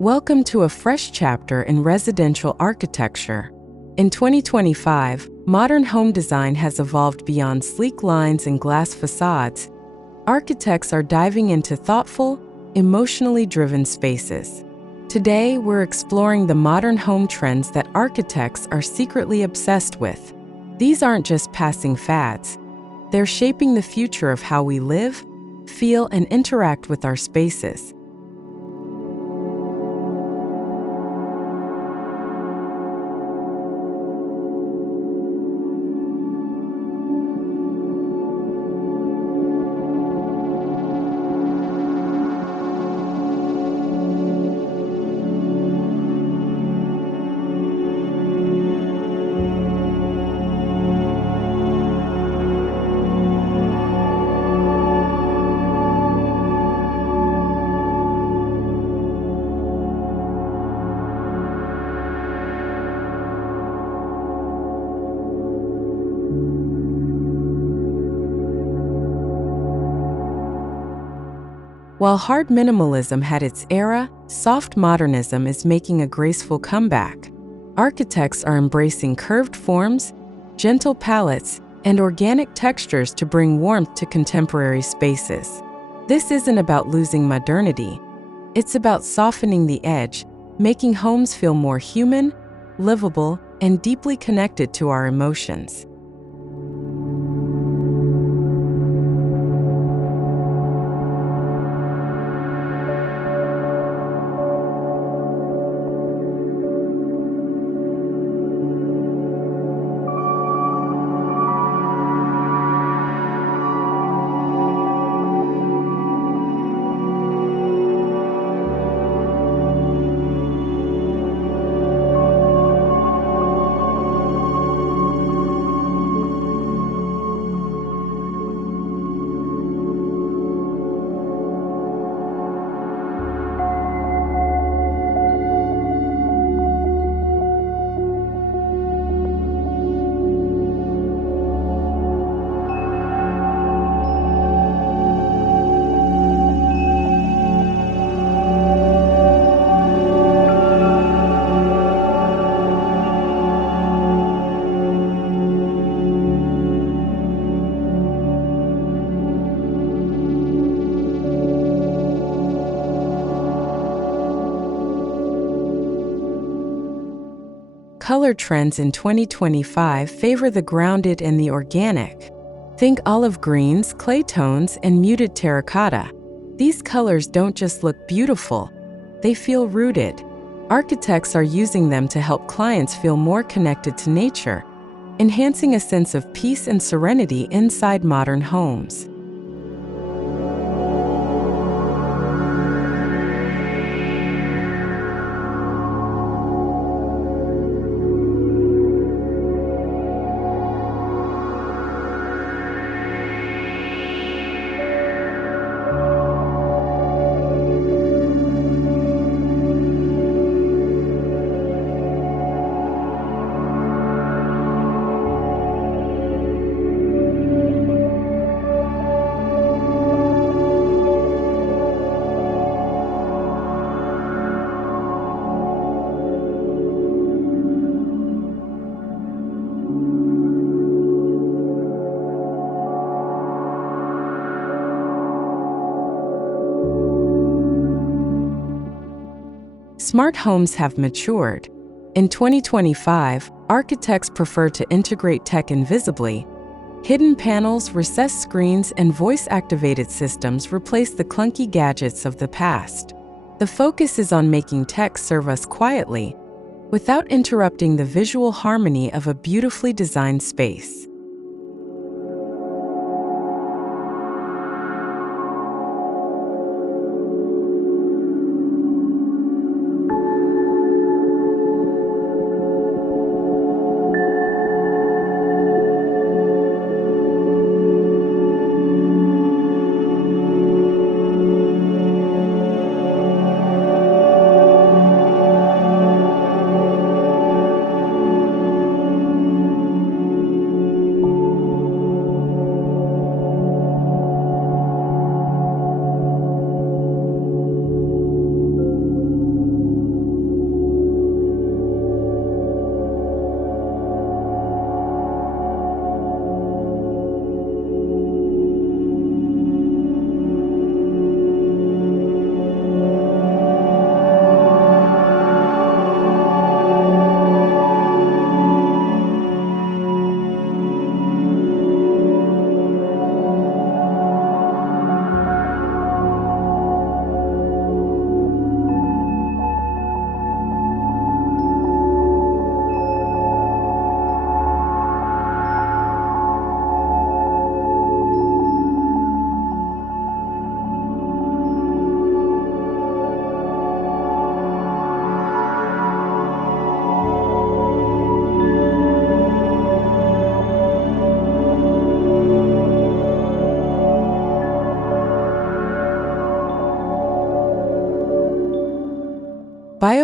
Welcome to a fresh chapter in residential architecture. In 2025, modern home design has evolved beyond sleek lines and glass facades. Architects are diving into thoughtful, emotionally driven spaces. Today, we're exploring the modern home trends that architects are secretly obsessed with. These aren't just passing fads. They're shaping the future of how we live, feel, and interact with our spaces. While hard minimalism had its era, soft modernism is making a graceful comeback. Architects are embracing curved forms, gentle palettes, and organic textures to bring warmth to contemporary spaces. This isn't about losing modernity. It's about softening the edge, making homes feel more human, livable, and deeply connected to our emotions. Color trends in 2025 favor the grounded and the organic. Think olive greens, clay tones, and muted terracotta. These colors don't just look beautiful, they feel rooted. Architects are using them to help clients feel more connected to nature, enhancing a sense of peace and serenity inside modern homes. Smart homes have matured. In 2025, architects prefer to integrate tech invisibly. Hidden panels, recessed screens, and voice-activated systems replace the clunky gadgets of the past. The focus is on making tech serve us quietly, without interrupting the visual harmony of a beautifully designed space.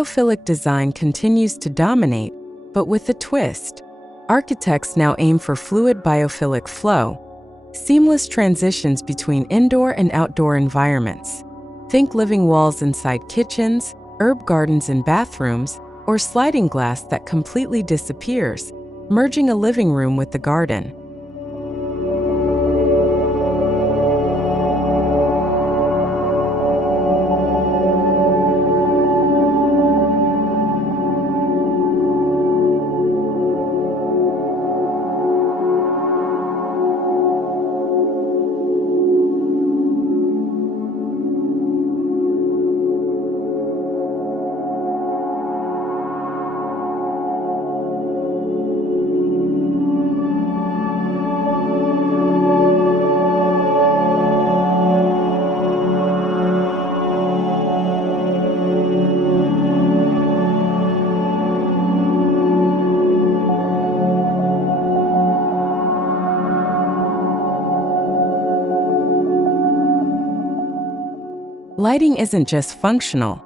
Biophilic design continues to dominate, but with a twist. Architects now aim for fluid biophilic flow, seamless transitions between indoor and outdoor environments. Think living walls inside kitchens, herb gardens in bathrooms, or sliding glass that completely disappears, merging a living room with the garden. Lighting isn't just functional,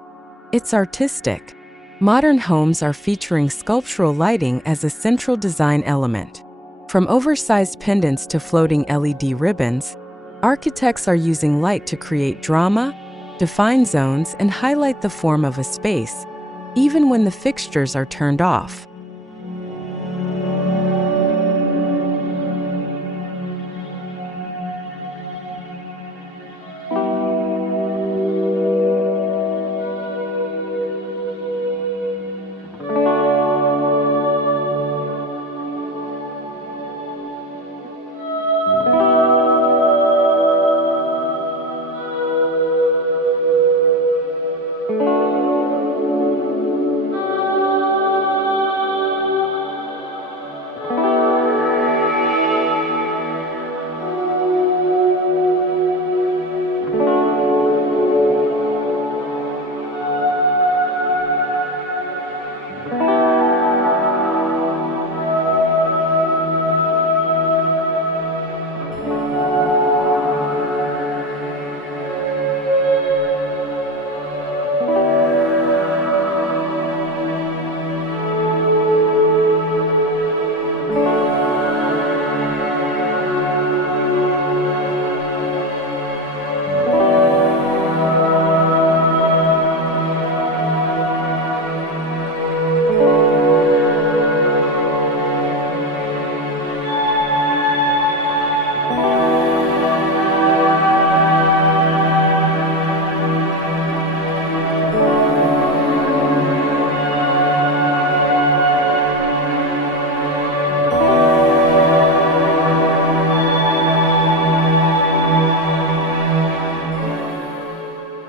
it's artistic. Modern homes are featuring sculptural lighting as a central design element. From oversized pendants to floating LED ribbons, architects are using light to create drama, define zones, and highlight the form of a space, even when the fixtures are turned off.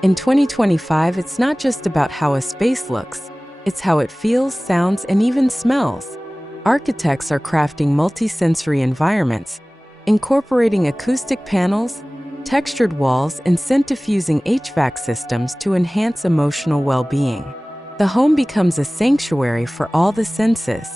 In 2025, it's not just about how a space looks, it's how it feels, sounds, and even smells. Architects are crafting multi-sensory environments, incorporating acoustic panels, textured walls, and scent-diffusing HVAC systems to enhance emotional well-being. The home becomes a sanctuary for all the senses.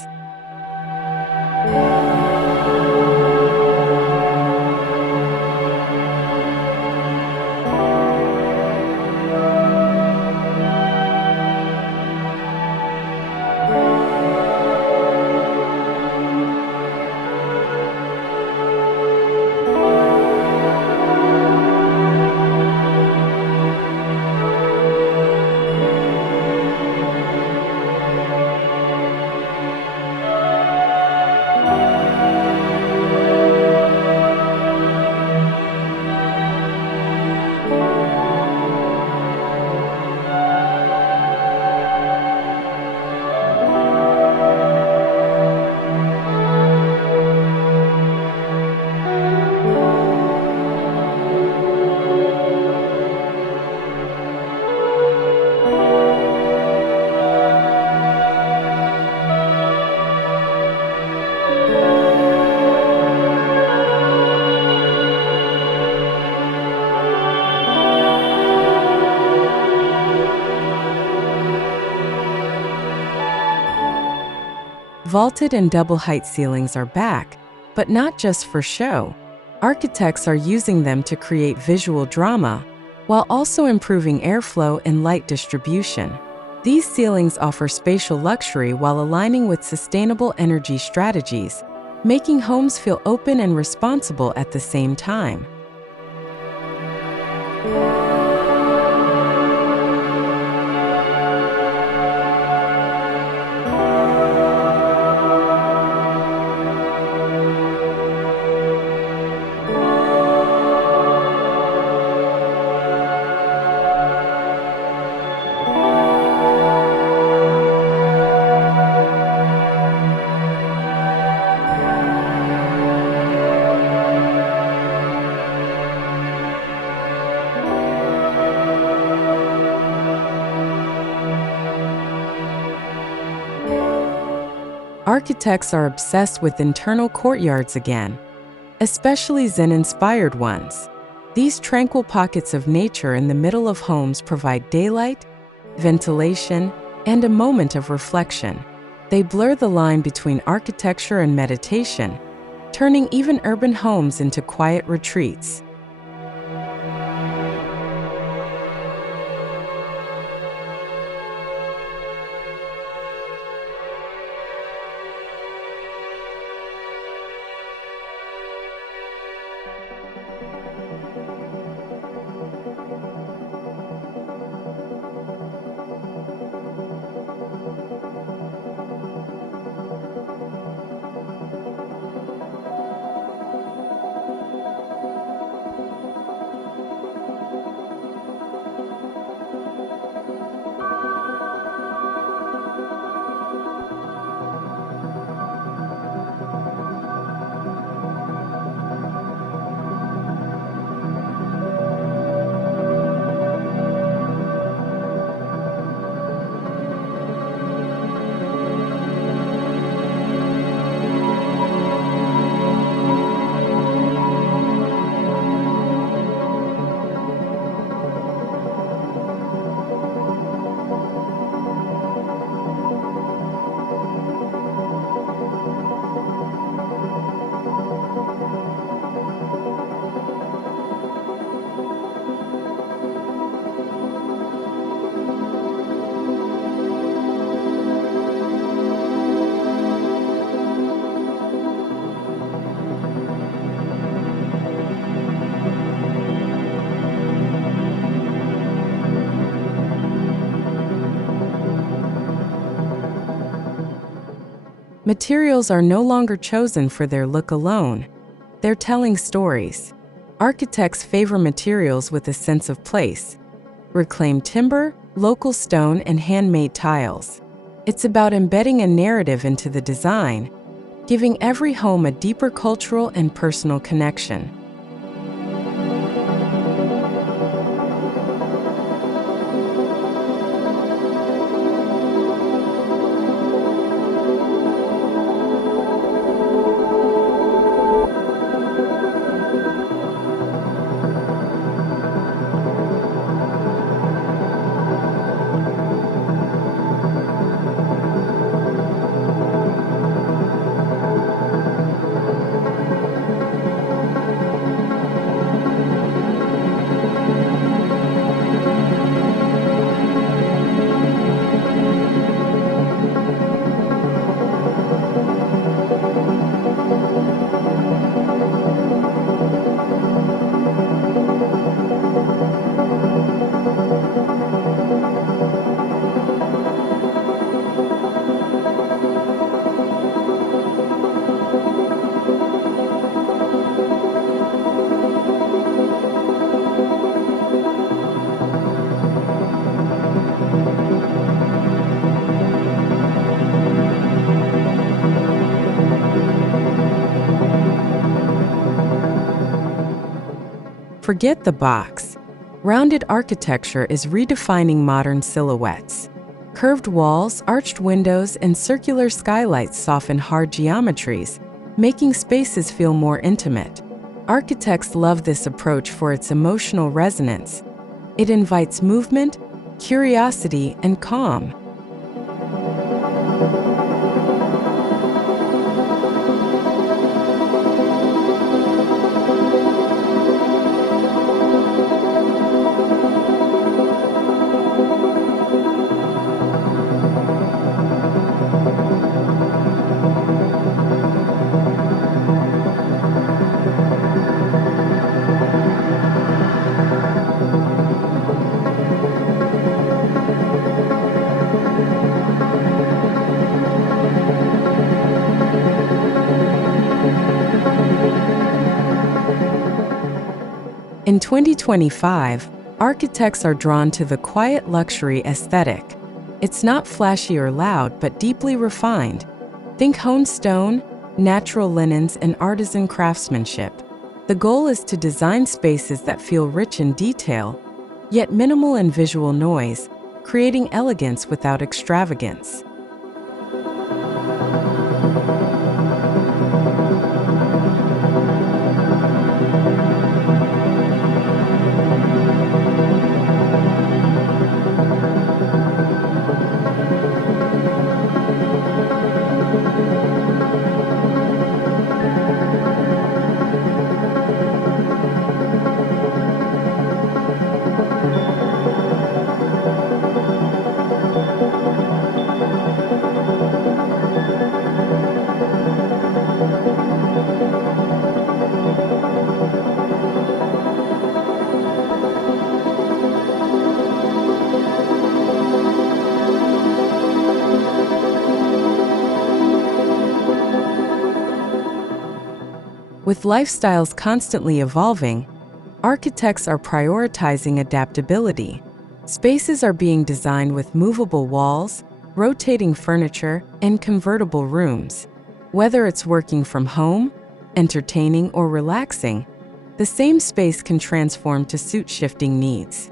Vaulted and double-height ceilings are back, but not just for show. Architects are using them to create visual drama, while also improving airflow and light distribution. These ceilings offer spatial luxury while aligning with sustainable energy strategies, making homes feel open and responsible at the same time. Architects are obsessed with internal courtyards again, especially Zen-inspired ones. These tranquil pockets of nature in the middle of homes provide daylight, ventilation, and a moment of reflection. They blur the line between architecture and meditation, turning even urban homes into quiet retreats. Materials are no longer chosen for their look alone. They're telling stories. Architects favor materials with a sense of place. Reclaimed timber, local stone, and handmade tiles. It's about embedding a narrative into the design, giving every home a deeper cultural and personal connection. Forget the box. Rounded architecture is redefining modern silhouettes. Curved walls, arched windows, and circular skylights soften hard geometries, making spaces feel more intimate. Architects love this approach for its emotional resonance. It invites movement, curiosity, and calm. In 2025, architects are drawn to the quiet luxury aesthetic. It's not flashy or loud, but deeply refined. Think honed stone, natural linens, and artisan craftsmanship. The goal is to design spaces that feel rich in detail, yet minimal in visual noise, creating elegance without extravagance. With lifestyles constantly evolving, architects are prioritizing adaptability. Spaces are being designed with movable walls, rotating furniture, and convertible rooms. Whether it's working from home, entertaining, or relaxing, the same space can transform to suit shifting needs.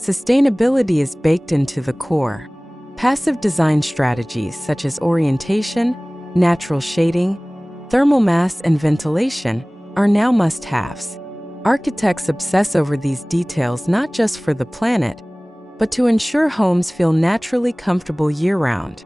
Sustainability is baked into the core. Passive design strategies such as orientation, natural shading, thermal mass, and ventilation are now must-haves. Architects obsess over these details not just for the planet, but to ensure homes feel naturally comfortable year-round.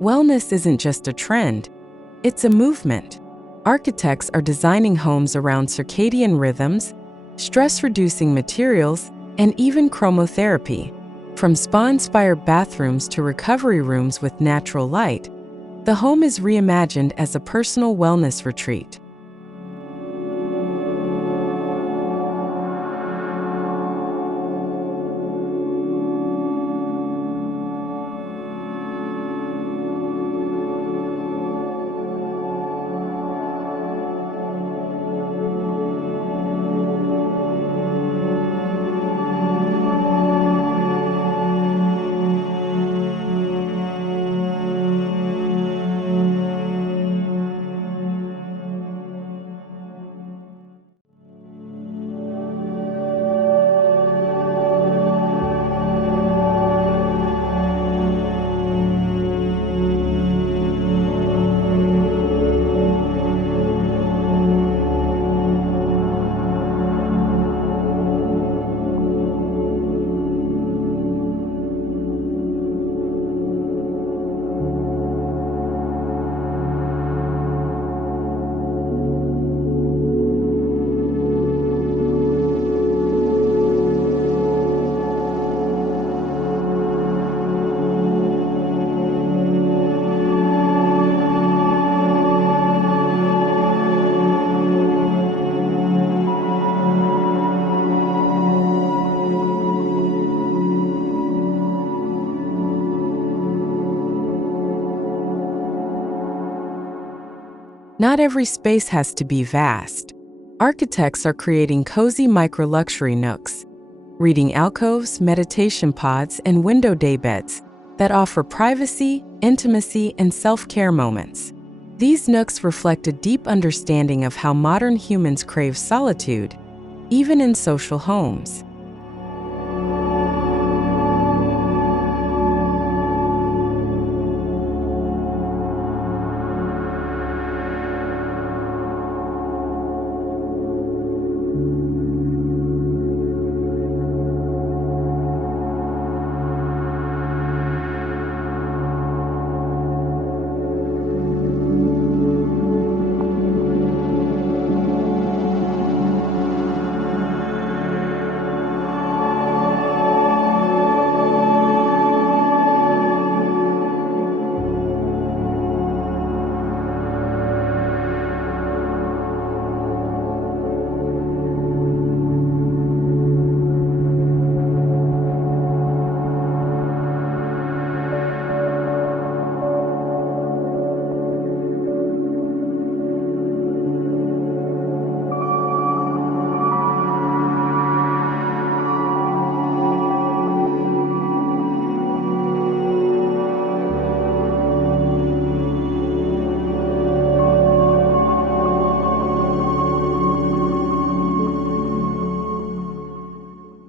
Wellness isn't just a trend, it's a movement. Architects are designing homes around circadian rhythms, stress-reducing materials, and even chromotherapy. From spa-inspired bathrooms to recovery rooms with natural light, the home is reimagined as a personal wellness retreat. Not every space has to be vast. Architects are creating cozy micro-luxury nooks, reading alcoves, meditation pods, and window daybeds that offer privacy, intimacy, and self-care moments. These nooks reflect a deep understanding of how modern humans crave solitude, even in social homes.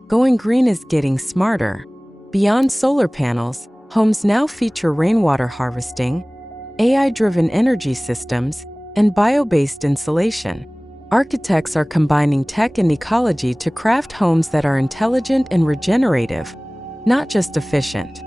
Going green is getting smarter. Beyond solar panels, homes now feature rainwater harvesting, AI-driven energy systems, and bio-based insulation. Architects are combining tech and ecology to craft homes that are intelligent and regenerative, not just efficient.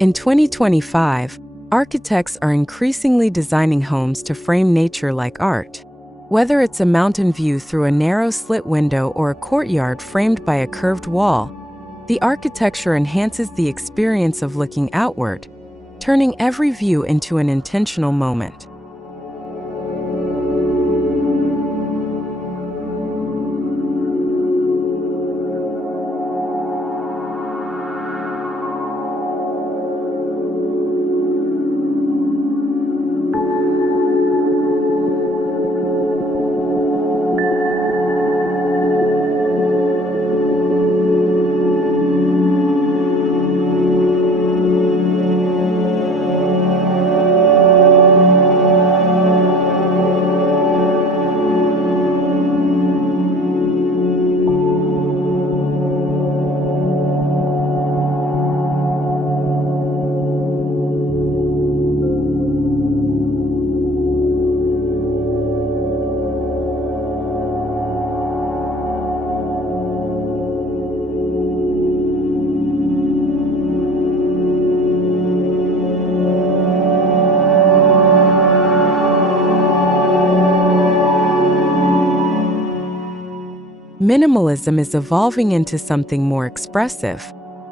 In 2025, architects are increasingly designing homes to frame nature like art. Whether it's a mountain view through a narrow slit window or a courtyard framed by a curved wall, the architecture enhances the experience of looking outward, turning every view into an intentional moment. Minimalism is evolving into something more expressive.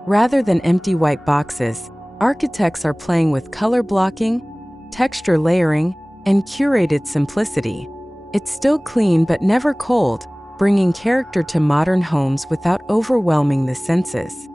Rather than empty white boxes, architects are playing with color blocking, texture layering, and curated simplicity. It's still clean but never cold, bringing character to modern homes without overwhelming the senses.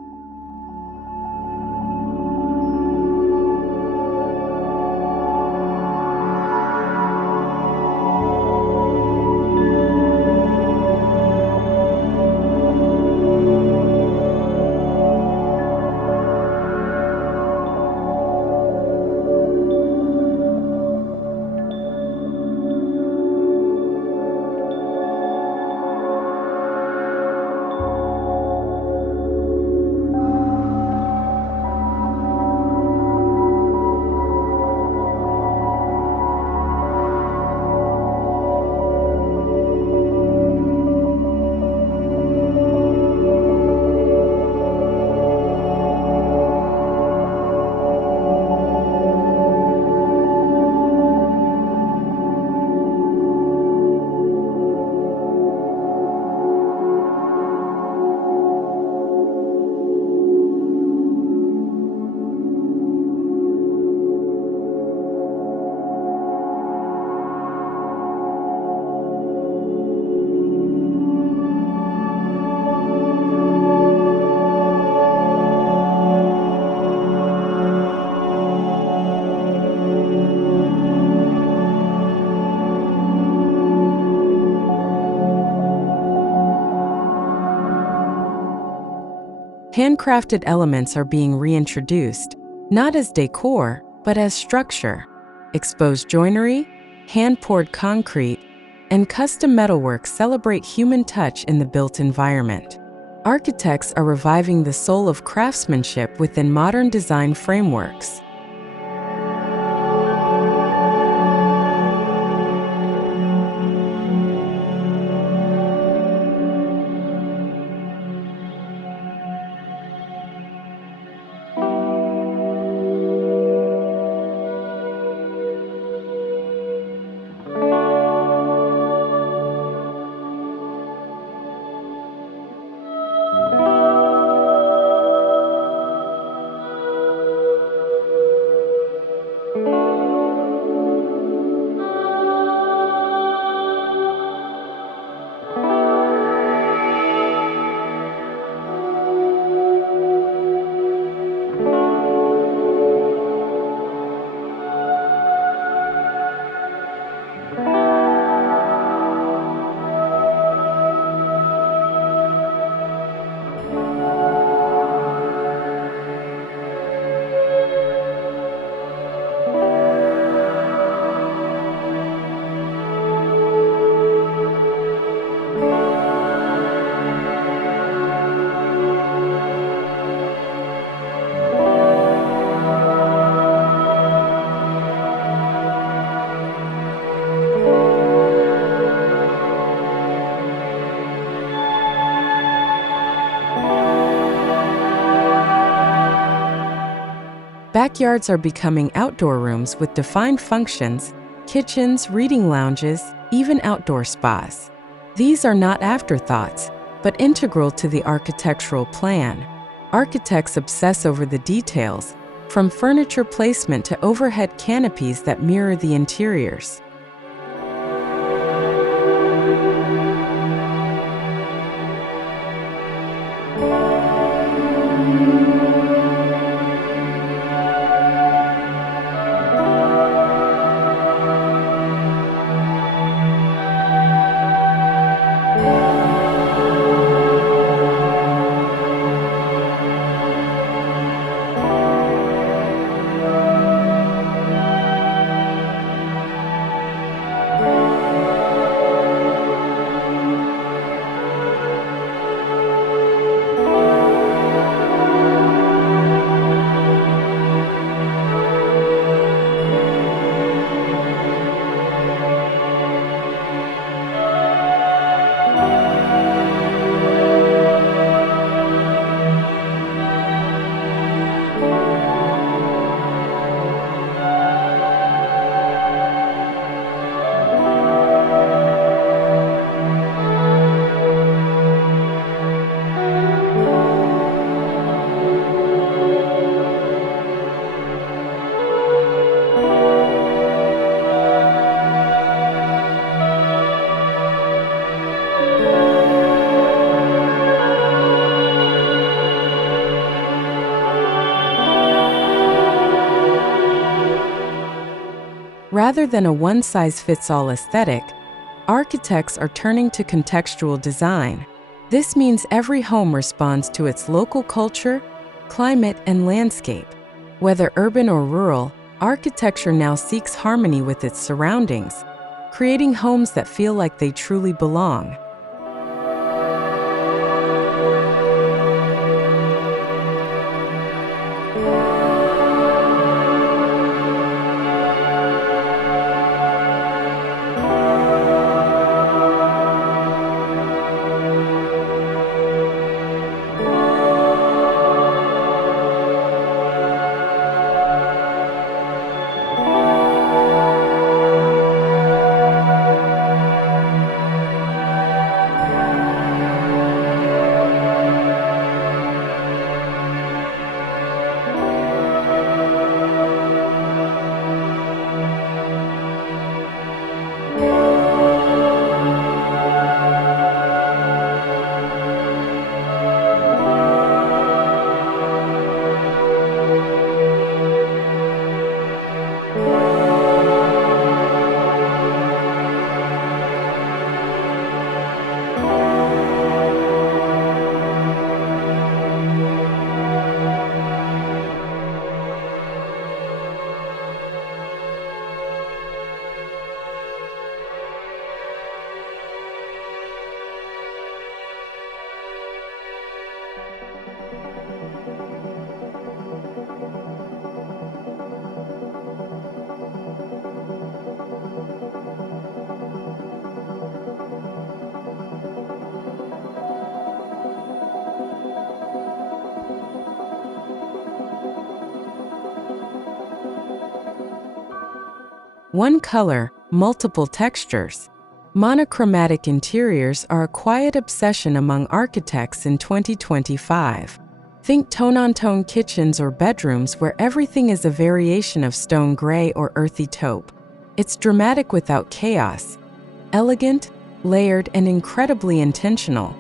Handcrafted elements are being reintroduced, not as decor, but as structure. Exposed joinery, hand-poured concrete, and custom metalwork celebrate human touch in the built environment. Architects are reviving the soul of craftsmanship within modern design frameworks. Backyards are becoming outdoor rooms with defined functions, kitchens, reading lounges, even outdoor spas. These are not afterthoughts, but integral to the architectural plan. Architects obsess over the details, from furniture placement to overhead canopies that mirror the interiors. Rather than a one-size-fits-all aesthetic, architects are turning to contextual design. This means every home responds to its local culture, climate, and landscape. Whether urban or rural, architecture now seeks harmony with its surroundings, creating homes that feel like they truly belong. One color, multiple textures. Monochromatic interiors are a quiet obsession among architects in 2025. Think tone-on-tone kitchens or bedrooms where everything is a variation of stone gray or earthy taupe. It's dramatic without chaos, elegant, layered, and incredibly intentional.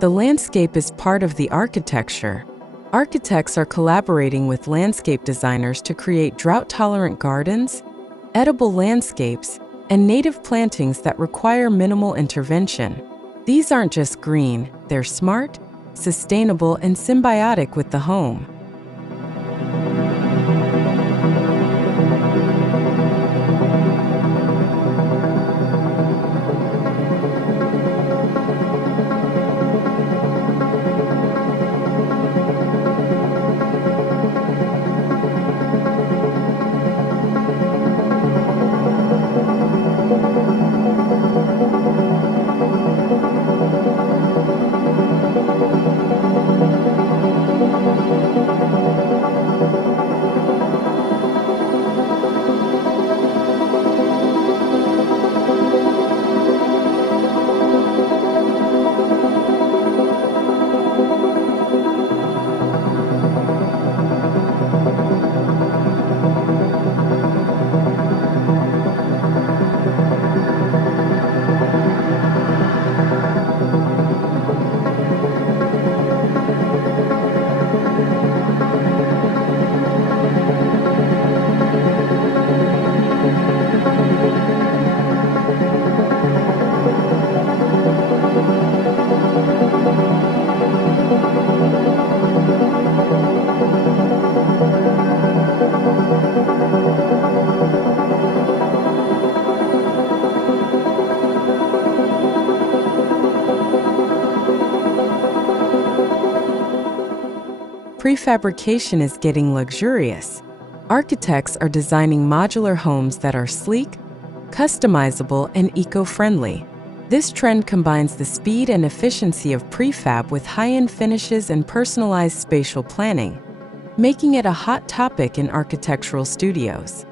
The landscape is part of the architecture. Architects are collaborating with landscape designers to create drought-tolerant gardens, edible landscapes, and native plantings that require minimal intervention. These aren't just green, they're smart, sustainable, and symbiotic with the home. Prefabrication is getting luxurious. Architects are designing modular homes that are sleek, customizable, and eco-friendly. This trend combines the speed and efficiency of prefab with high-end finishes and personalized spatial planning, making it a hot topic in architectural studios.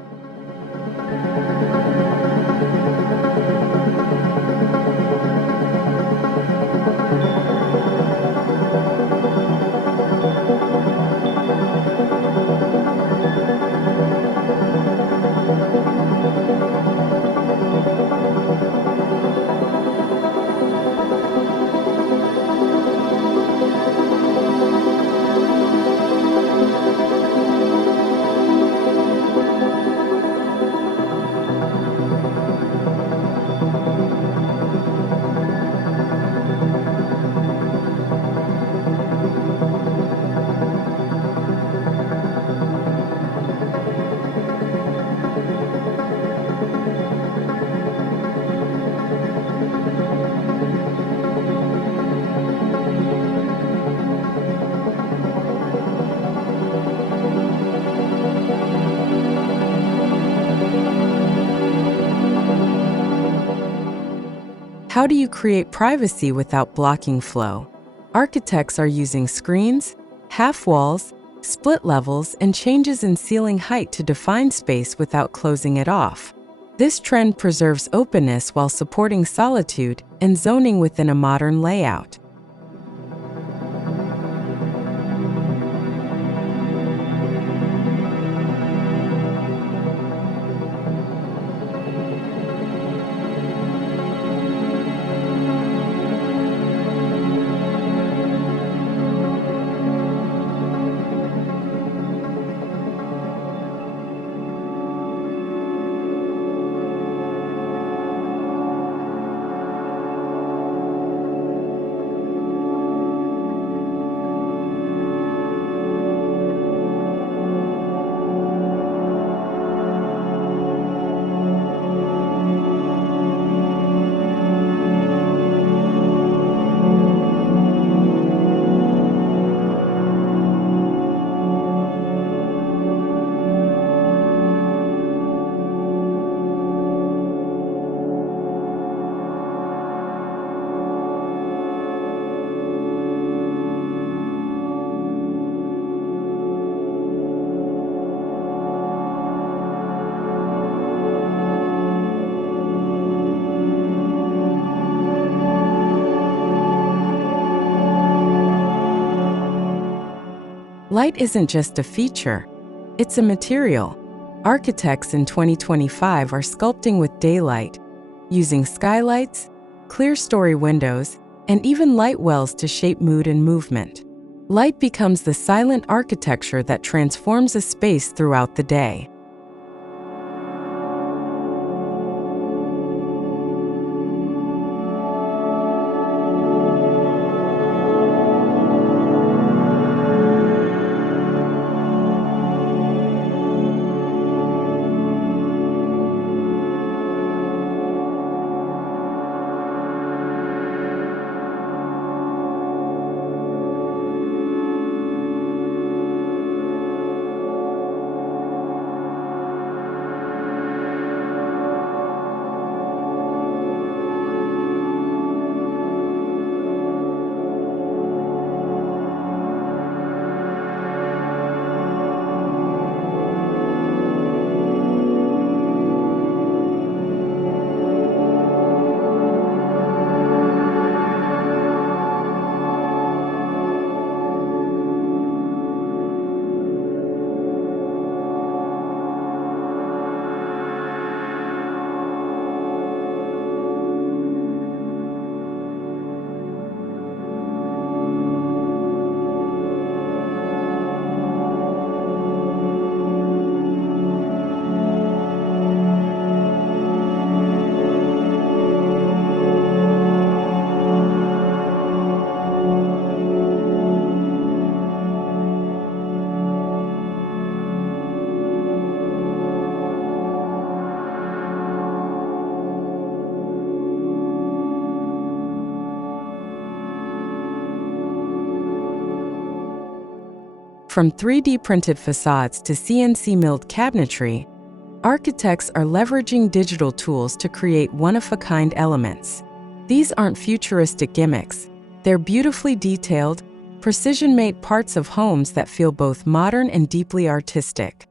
How do you create privacy without blocking flow? Architects are using screens, half walls, split levels, and changes in ceiling height to define space without closing it off. This trend preserves openness while supporting solitude and zoning within a modern layout. Light isn't just a feature, it's a material. Architects in 2025 are sculpting with daylight, using skylights, clear-story windows, and even light wells to shape mood and movement. Light becomes the silent architecture that transforms a space throughout the day. From 3D printed facades to CNC milled cabinetry, architects are leveraging digital tools to create one-of-a-kind elements. These aren't futuristic gimmicks. They're beautifully detailed, precision-made parts of homes that feel both modern and deeply artistic.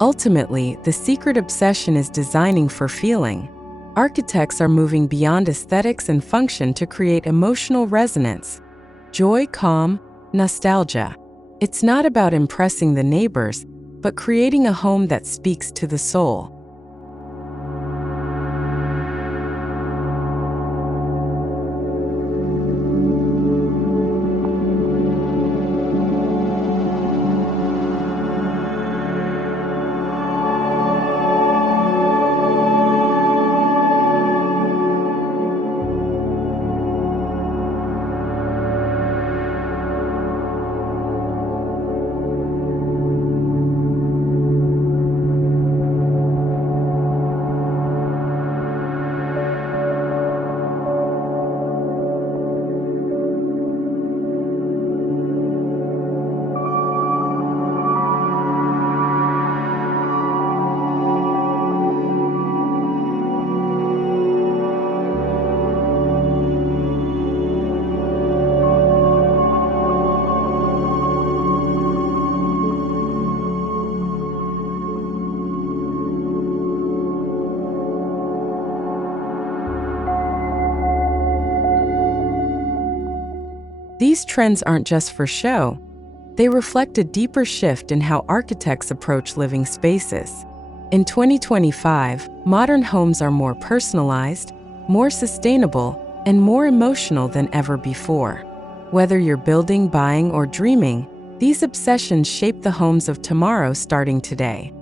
Ultimately, the secret obsession is designing for feeling. Architects are moving beyond aesthetics and function to create emotional resonance, joy, calm, nostalgia. It's not about impressing the neighbors, but creating a home that speaks to the soul. These trends aren't just for show. They reflect a deeper shift in how architects approach living spaces. In 2025, modern homes are more personalized, more sustainable, and more emotional than ever before. Whether you're building, buying, or dreaming, these obsessions shape the homes of tomorrow starting today.